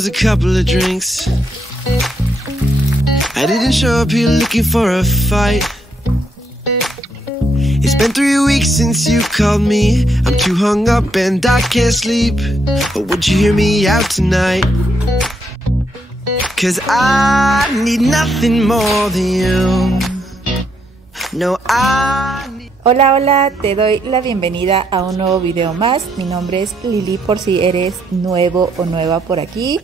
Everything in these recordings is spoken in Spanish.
was a couple of drinks. I didn't show up here looking for a fight. It's been 3 weeks since you called me. I'm too hung up and I can't sleep. But would you hear me out tonight? 'Cause I need nothing more than you. No, Hola, hola, te doy la bienvenida a un nuevo video más. Mi nombre es Lili, por si eres nuevo o nueva por aquí.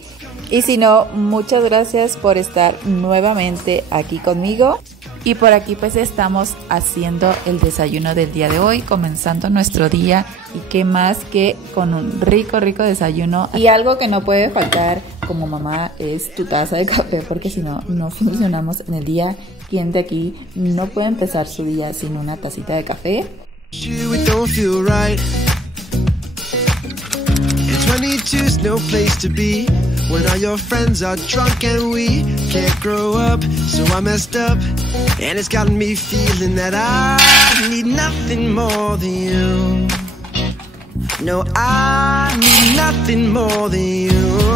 Y si no, muchas gracias por estar nuevamente aquí conmigo. Y por aquí pues estamos haciendo el desayuno del día de hoy, comenzando nuestro día. Y qué más que con un rico desayuno. Y algo que no puede faltar como mamá es tu taza de café, porque si no, no funcionamos en el día. ¿Quién de aquí no puede empezar su día sin una tacita de café? 22's no place to be when all your friends are drunk and we can't grow up, so I messed up and it's got me feeling that I need nothing more than you. No, I need nothing more than you.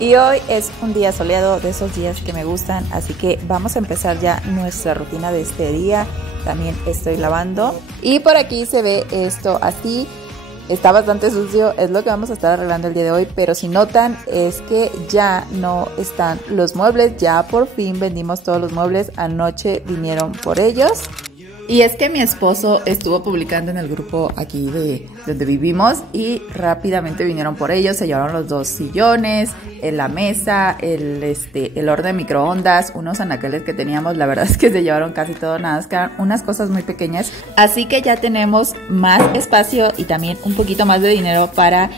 Y hoy es un día soleado, de esos días que me gustan, así que vamos a empezar ya nuestra rutina de este día. También estoy lavando y por aquí se ve esto así. Está bastante sucio, es lo que vamos a estar arreglando el día de hoy, pero si notan es que ya no están los muebles, ya por fin vendimos todos los muebles, anoche vinieron por ellos. Y es que mi esposo estuvo publicando en el grupo aquí de donde vivimos y rápidamente vinieron por ellos, se llevaron los 2 sillones, la mesa, el horno de microondas, unos anaqueles que teníamos, la verdad es que se llevaron casi todo, nada, quedan unas cosas muy pequeñas. Así que ya tenemos más espacio y también un poquito más de dinero para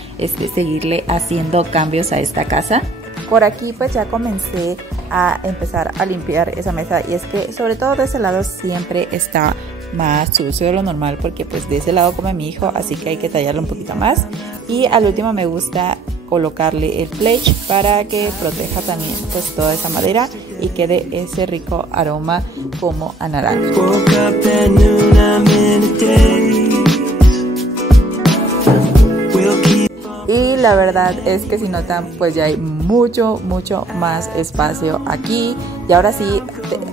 seguirle haciendo cambios a esta casa. Por aquí pues ya comencé a empezar a limpiar esa mesa y es que sobre todo de ese lado siempre está más sucio de lo normal porque pues de ese lado come mi hijo, así que hay que tallarlo un poquito más. Y al último me gusta colocarle el pledge para que proteja también pues toda esa madera y quede ese rico aroma como a naranja. Y la verdad es que si notan pues ya hay mucho más espacio aquí y ahora sí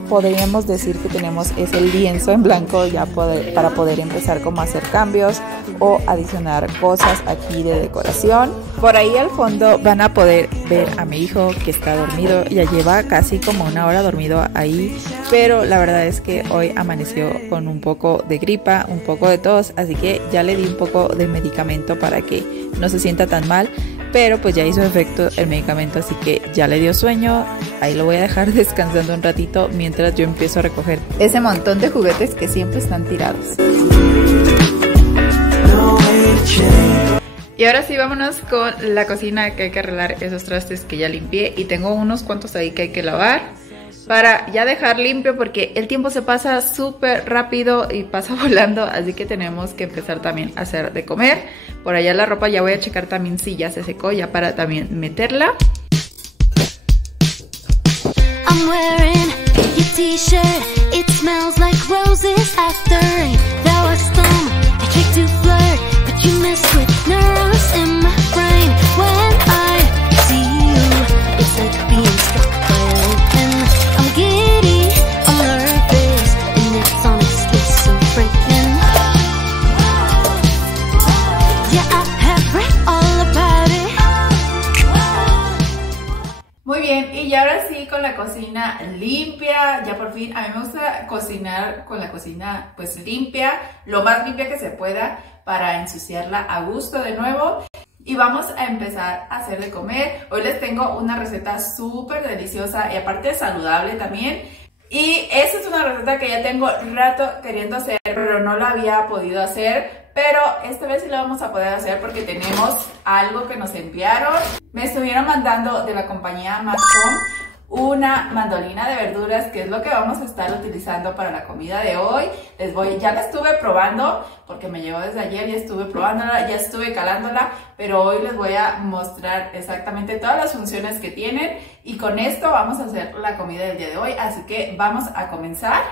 podríamos decir que tenemos ese lienzo en blanco ya para poder empezar como a hacer cambios o adicionar cosas aquí de decoración. Por ahí al fondo van a poder ver a mi hijo que está dormido, ya lleva casi como 1 hora dormido ahí, pero la verdad es que hoy amaneció con un poco de gripa, un poco de tos, así que ya le di un poco de medicamento para que no se sienta tan mal, pero pues ya hizo efecto el medicamento, así que ya le dio sueño. Ahí lo voy a dejar descansando un ratito mientras yo empiezo a recoger ese montón de juguetes que siempre están tirados. Y ahora sí, vámonos con la cocina, que hay que arreglar esos trastes que ya limpié y tengo unos cuantos ahí que hay que lavar para ya dejar limpio porque el tiempo se pasa súper rápido y pasa volando, así que tenemos que empezar también a hacer de comer. Por allá la ropa ya voy a checar también si ya se secó, ya para también meterla. I'm wearing your t-shirt, it smells like roses after rain. There was some I tried to flirt, but you mess with nerves in my brain. When I see you, it's like being struck by lightning. I'm giddy, I'm nervous, and it's honestly so frightening. Yeah, I have read all about it. Muy bien, y ya ahora sí con la cocina limpia, ya por fin. A mí me gusta cocinar con la cocina pues limpia, lo más limpia que se pueda para ensuciarla a gusto de nuevo. Y vamos a empezar a hacer de comer. Hoy les tengo una receta súper deliciosa y aparte saludable también. Y esta es una receta que ya tengo rato queriendo hacer, pero no la había podido hacer. Pero esta vez sí la vamos a poder hacer porque tenemos algo que nos enviaron. Me estuvieron mandando de la compañía Matcom una mandolina de verduras, que es lo que vamos a estar utilizando para la comida de hoy. Ya la estuve probando porque me llegó desde ayer, ya estuve probándola, ya estuve calándola, pero hoy les voy a mostrar exactamente todas las funciones que tienen y con esto vamos a hacer la comida del día de hoy, así que vamos a comenzar.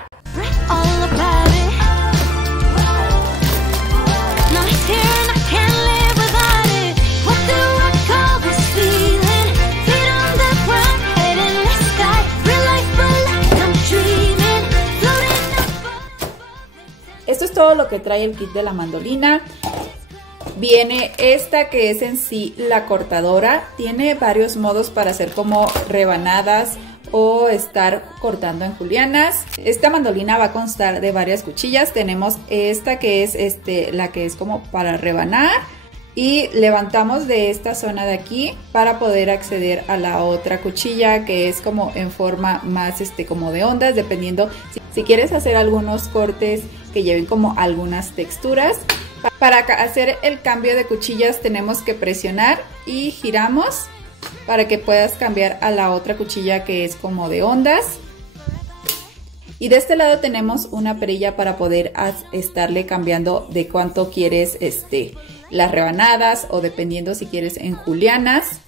Here and I can't live without it. What do I call this feeling? todo lo que trae el kit de la mandolina. Viene esta que es en sí la cortadora. Tiene varios modos para hacer como rebanadas o estar cortando en julianas. Esta mandolina va a constar de varias cuchillas. Tenemos esta que es la que es como para rebanar. Y levantamos de esta zona de aquí para poder acceder a la otra cuchilla que es como en forma más como de ondas, dependiendo si quieres hacer algunos cortes que lleven como algunas texturas. Para hacer el cambio de cuchillas tenemos que presionar y giramos para que puedas cambiar a la otra cuchilla que es como de ondas. Y de este lado tenemos una perilla para poder estarle cambiando de cuánto quieres las rebanadas o dependiendo si quieres en julianas.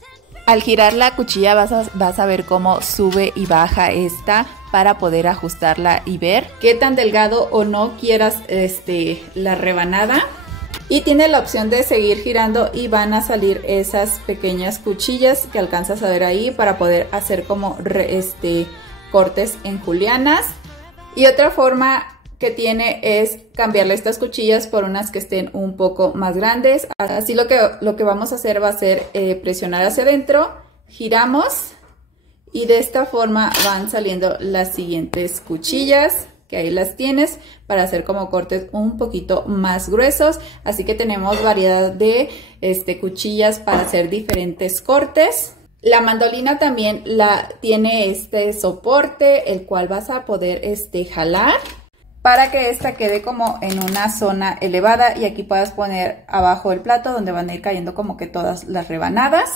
Al girar la cuchilla vas a ver cómo sube y baja esta para poder ajustarla y ver qué tan delgado o no quieras la rebanada. Y tiene la opción de seguir girando y van a salir esas pequeñas cuchillas que alcanzas a ver ahí para poder hacer como cortes en julianas. Y otra forma que tiene es cambiarle estas cuchillas por unas que estén un poco más grandes. Así lo que vamos a hacer va a ser presionar hacia adentro, giramos y de esta forma van saliendo las siguientes cuchillas, que ahí las tienes, para hacer como cortes un poquito más gruesos. Así que tenemos variedad de cuchillas para hacer diferentes cortes. La mandolina también tiene este soporte, el cual vas a poder jalar para que esta quede como en una zona elevada y aquí puedas poner abajo el plato donde van a ir cayendo como que todas las rebanadas.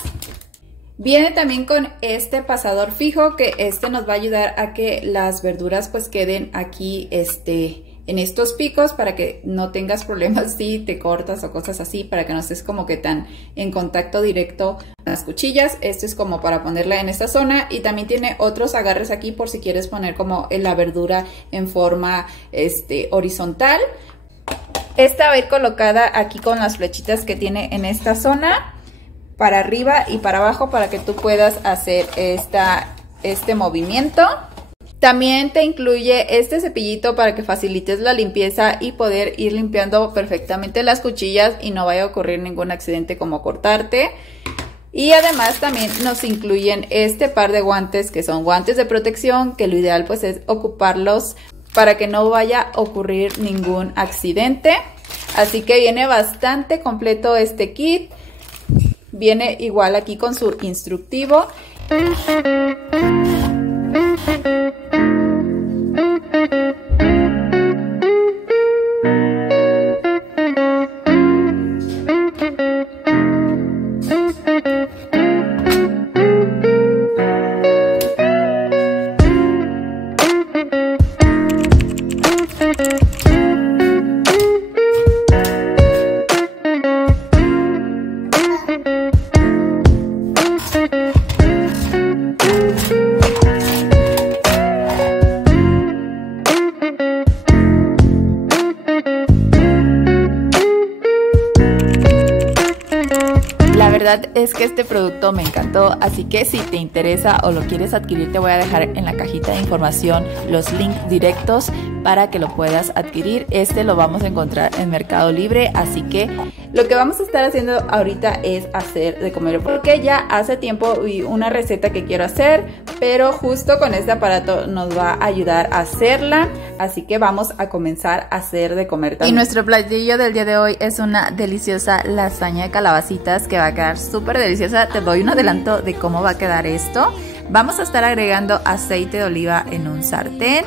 Viene también con este pasador fijo, que nos va a ayudar a que las verduras pues queden aquí en estos picos para que no tengas problemas si te cortas o cosas así, para que no estés como que tan en contacto directo con las cuchillas. Esto es como para ponerla en esta zona y también tiene otros agarres aquí por si quieres poner como la verdura en forma horizontal. Esta va a ir colocada aquí con las flechitas que tiene en esta zona, para arriba y para abajo, para que tú puedas hacer este movimiento. También te incluye este cepillito para que facilites la limpieza y poder ir limpiando perfectamente las cuchillas y no vaya a ocurrir ningún accidente como cortarte. Y además también nos incluyen este par de guantes, que son guantes de protección, que lo ideal pues es ocuparlos para que no vaya a ocurrir ningún accidente. Así que viene bastante completo este kit. Viene igual aquí con su instructivo. La verdad es que este producto me encantó, así que si te interesa o lo quieres adquirir, te voy a dejar en la cajita de información los links directos para que lo puedas adquirir. Lo vamos a encontrar en Mercado Libre, así que lo que vamos a estar haciendo ahorita es hacer de comer, porque ya hace tiempo vi una receta que quiero hacer, pero justo con este aparato nos va a ayudar a hacerla, así que vamos a comenzar a hacer de comer también. Y nuestro platillo del día de hoy es una deliciosa lasaña de calabacitas que va a quedar súper deliciosa. Te doy un adelanto de cómo va a quedar esto. Vamos a estar agregando aceite de oliva en un sartén.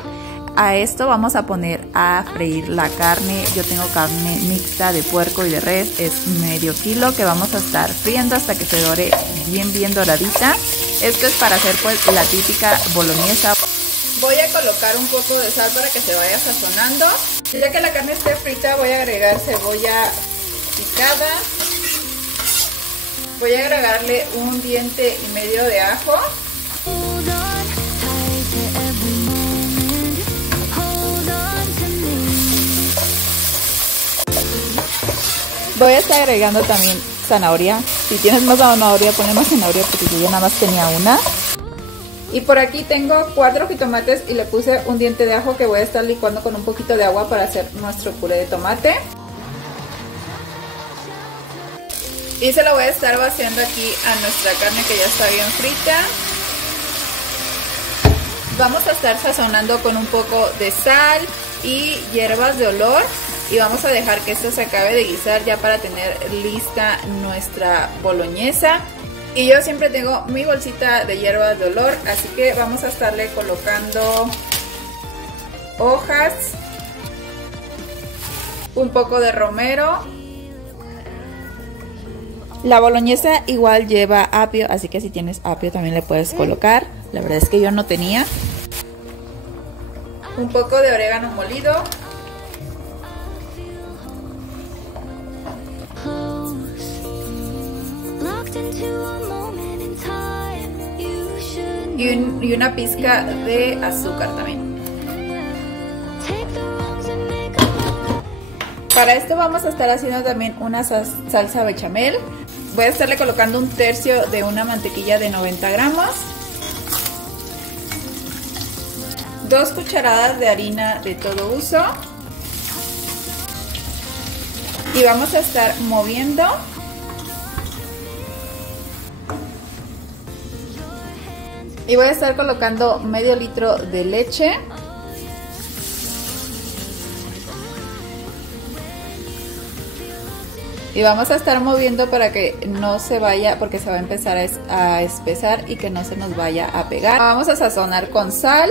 A esto vamos a poner a freír la carne. Yo tengo carne mixta de puerco y de res, es medio kilo, que vamos a estar friendo hasta que se dore bien doradita. Esto es para hacer pues la típica boloñesa. Voy a colocar un poco de sal para que se vaya sazonando. Ya que la carne esté frita, voy a agregar cebolla picada. Voy a agregarle 1,5 dientes de ajo. Voy a estar agregando también zanahoria. Si tienes más zanahoria, ponle más zanahoria porque yo ya nada más tenía una. Y por aquí tengo 4 jitomates y le puse un diente de ajo que voy a estar licuando con un poquito de agua para hacer nuestro puré de tomate. Y se lo voy a estar vaciando aquí a nuestra carne que ya está bien frita. Vamos a estar sazonando con un poco de sal y hierbas de olor. Y vamos a dejar que esto se acabe de guisar ya para tener lista nuestra boloñesa. Y yo siempre tengo mi bolsita de hierbas de olor, así que vamos a estarle colocando hojas, un poco de romero. La boloñesa igual lleva apio, así que si tienes apio también le puedes colocar. La verdad es que yo no tenía. Un poco de orégano molido. Y una pizca de azúcar también. Para esto vamos a estar haciendo también una salsa bechamel. Voy a estarle colocando 1/3 de una mantequilla de 90 gramos. 2 cucharadas de harina de todo uso. Y vamos a estar moviendo. Y voy a estar colocando medio litro de leche. Y vamos a estar moviendo para que no se vaya, porque se va a empezar a espesar y que no se nos vaya a pegar. Vamos a sazonar con sal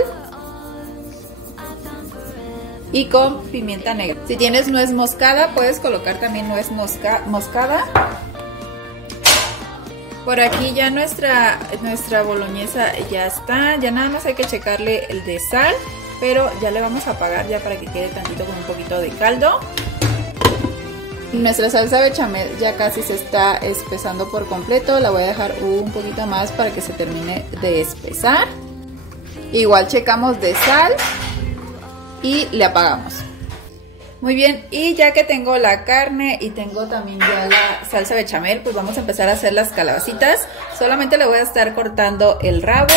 y con pimienta negra. Si tienes nuez moscada, puedes colocar también nuez moscada. Por aquí ya nuestra boloñesa ya está, ya nada más hay que checarle el de sal, pero ya le vamos a apagar ya para que quede tantito con un poquito de caldo. Nuestra salsa bechamel ya casi se está espesando por completo, la voy a dejar un poquito más para que se termine de espesar. Igual checamos de sal y le apagamos. Muy bien, y ya que tengo la carne y tengo también ya la salsa bechamel, pues vamos a empezar a hacer las calabacitas. Solamente le voy a estar cortando el rabo.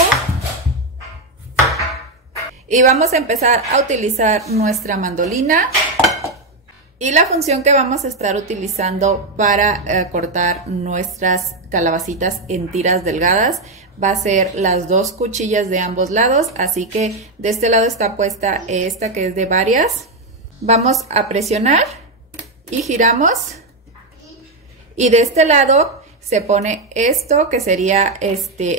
Y vamos a empezar a utilizar nuestra mandolina. Y la función que vamos a estar utilizando para cortar nuestras calabacitas en tiras delgadas va a ser las 2 cuchillas de ambos lados. Así que de este lado está puesta esta que es de varias. Vamos a presionar y giramos. Y de este lado se pone esto que sería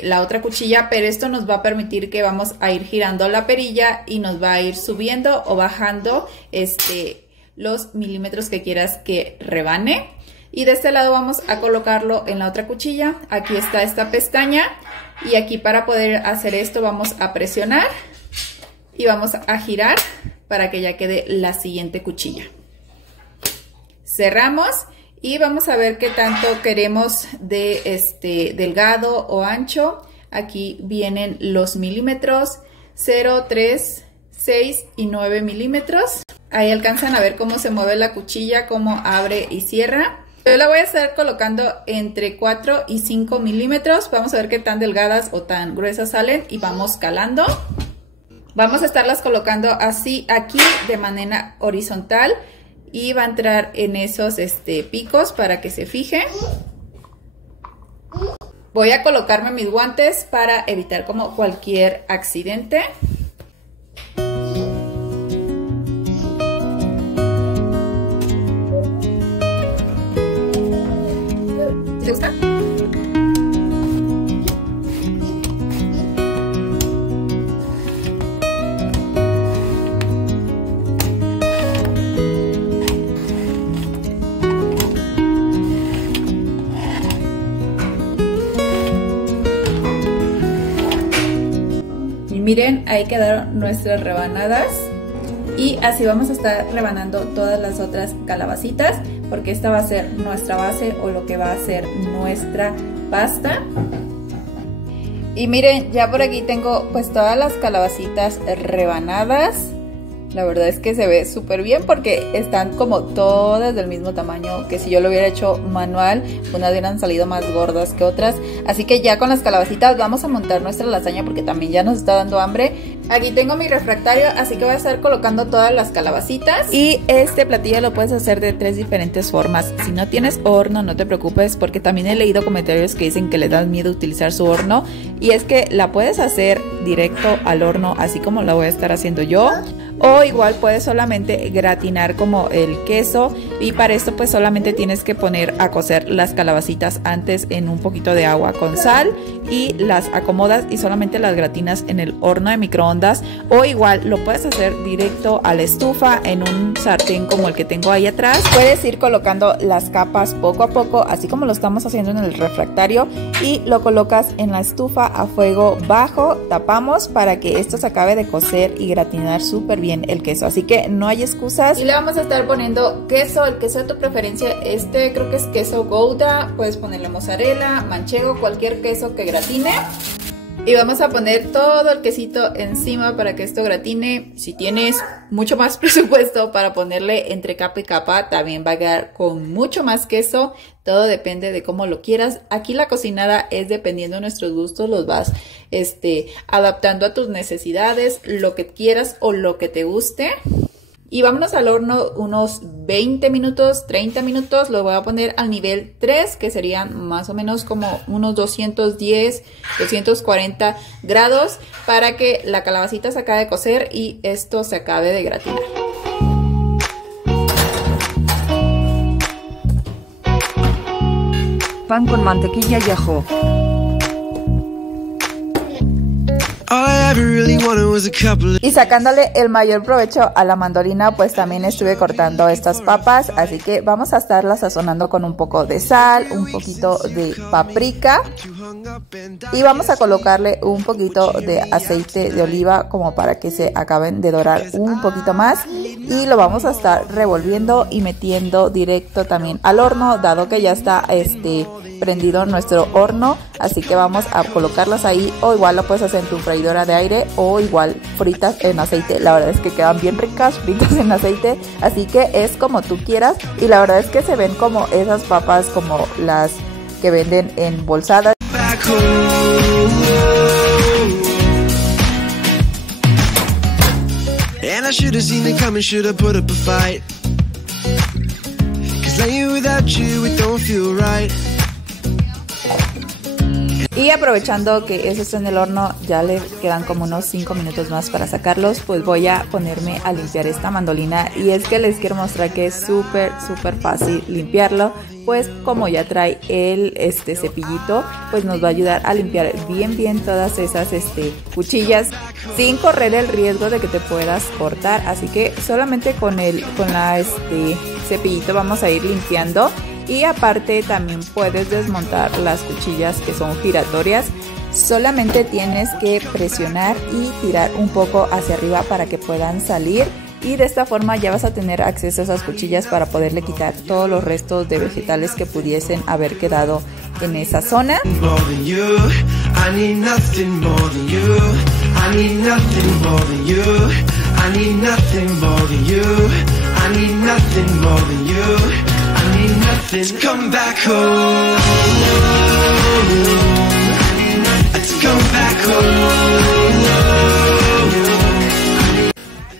la otra cuchilla, pero esto nos va a permitir que vamos a ir girando la perilla y nos va a ir subiendo o bajando los milímetros que quieras que rebane. Y de este lado vamos a colocarlo en la otra cuchilla. Aquí está esta pestaña y aquí para poder hacer esto vamos a presionar y vamos a girar para que ya quede la siguiente cuchilla. Cerramos y vamos a ver qué tanto queremos de delgado o ancho. Aquí vienen los milímetros: 0, 3, 6 y 9 milímetros. Ahí alcanzan a ver cómo se mueve la cuchilla, cómo abre y cierra. Yo la voy a estar colocando entre 4 y 5 milímetros. Vamos a ver qué tan delgadas o tan gruesas salen y vamos calando. Vamos a estarlas colocando así aquí de manera horizontal y va a entrar en esos picos para que se fije. Voy a colocarme mis guantes para evitar como cualquier accidente. ¿Te gusta? Miren, ahí quedaron nuestras rebanadas y así vamos a estar rebanando todas las otras calabacitas porque esta va a ser nuestra base o lo que va a ser nuestra pasta. Y miren, ya por aquí tengo pues todas las calabacitas rebanadas La verdad es que se ve súper bien porque están como todas del mismo tamaño, que si yo lo hubiera hecho manual, unas hubieran salido más gordas que otras. Así que ya con las calabacitas vamos a montar nuestra lasaña porque también ya nos está dando hambre. Aquí tengo mi refractario, así que voy a estar colocando todas las calabacitas. Y este platillo lo puedes hacer de 3 diferentes formas. Si no tienes horno, no te preocupes porque también he leído comentarios que dicen que le dan miedo utilizar su horno. Y es que la puedes hacer directo al horno, así como la voy a estar haciendo yo. O igual puedes solamente gratinar como el queso, y para esto pues solamente tienes que poner a cocer las calabacitas antes en un poquito de agua con sal y las acomodas y solamente las gratinas en el horno de microondas. O igual lo puedes hacer directo a la estufa en un sartén como el que tengo ahí atrás. Puedes ir colocando las capas poco a poco, así como lo estamos haciendo en el refractario, y lo colocas en la estufa a fuego bajo, tapamos para que esto se acabe de cocer y gratinar súper bien el queso, así que no hay excusas. Y le vamos a estar poniendo queso, el queso de tu preferencia. Este creo que es queso Gouda, puedes ponerle mozzarella, manchego, cualquier queso que gratine. Y vamos a poner todo el quesito encima para que esto gratine. Si tienes mucho más presupuesto para ponerle entre capa y capa, también va a quedar con mucho más queso. Todo depende de cómo lo quieras. Aquí la cocinada es dependiendo de nuestros gustos. Los vas adaptando a tus necesidades, lo que quieras o lo que te guste. Y vámonos al horno unos 20 minutos, 30 minutos. Lo voy a poner al nivel 3, que serían más o menos como unos 210, 240 grados, para que la calabacita se acabe de cocer y esto se acabe de gratinar. Pan con mantequilla y ajo. Y sacándole el mayor provecho a la mandolina, pues también estuve cortando estas papas, así que vamos a estarlas sazonando con un poco de sal, un poquito de paprika, y vamos a colocarle un poquito de aceite de oliva como para que se acaben de dorar un poquito más, y lo vamos a estar revolviendo y metiendo directo también al horno, dado que ya está prendido nuestro horno, así que vamos a colocarlas ahí, o igual lo puedes hacer en tu freidora de aire o igual fritas en aceite. La verdad es que quedan bien ricas fritas en aceite, así que es como tú quieras, y la verdad es que se ven como esas papas como las que venden embolsadas. And I should have seen it coming, should have put up a fight. 'Cause laying without you, it don't feel right. Y aprovechando que eso está en el horno, ya le quedan como unos 5 minutos más para sacarlos, pues voy a ponerme a limpiar esta mandolina. Y es que les quiero mostrar que es súper fácil limpiarlo, pues como ya trae el cepillito, pues nos va a ayudar a limpiar bien todas esas cuchillas sin correr el riesgo de que te puedas cortar. Así que solamente con la cepillito vamos a ir limpiando. Y aparte también puedes desmontar las cuchillas que son giratorias. Solamente tienes que presionar y tirar un poco hacia arriba para que puedan salir. Y de esta forma ya vas a tener acceso a esas cuchillas para poderle quitar todos los restos de vegetales que pudiesen haber quedado en esa zona. To come back home, to come back home.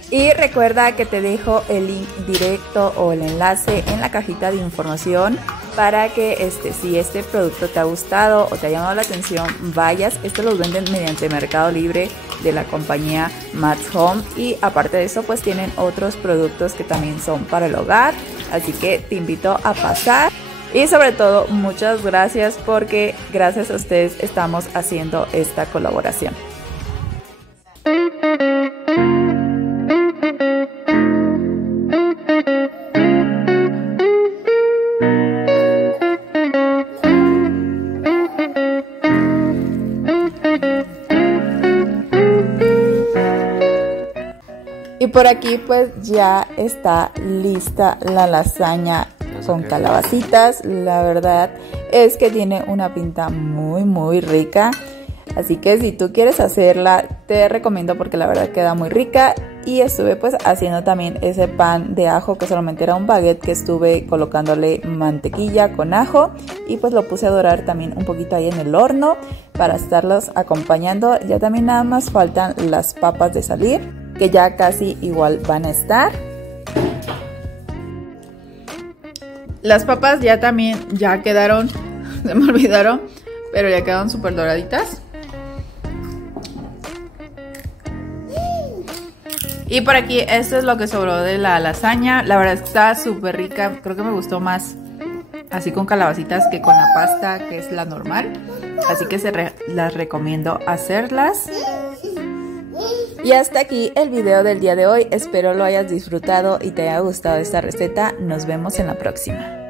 Y recuerda que te dejo el link directo o el enlace en la cajita de información para que si este producto te ha gustado o te ha llamado la atención, vayas. Estos los venden mediante Mercado Libre de la compañía Matt's Home, y aparte de eso pues tienen otros productos que también son para el hogar, así que te invito a pasar. Y sobre todo muchas gracias, porque gracias a ustedes estamos haciendo esta colaboración. Y por aquí pues ya está lista la lasaña con calabacitas. La verdad es que tiene una pinta muy rica. Así que si tú quieres hacerla, te recomiendo porque la verdad queda muy rica. Y estuve pues haciendo también ese pan de ajo que solamente era un baguette, que estuve colocándole mantequilla con ajo y pues lo puse a dorar también un poquito ahí en el horno para estarlos acompañando. Ya también nada más faltan las papas de salir, que ya casi igual van a estar. Las papas ya también ya quedaron, se me olvidaron, pero ya quedaron súper doraditas. Y por aquí esto es lo que sobró de la lasaña. La verdad es que está súper rica. Creo que me gustó más así con calabacitas que con la pasta, que es la normal. Así que las recomiendo hacerlas. Y hasta aquí el video del día de hoy. Espero lo hayas disfrutado y te haya gustado esta receta. Nos vemos en la próxima.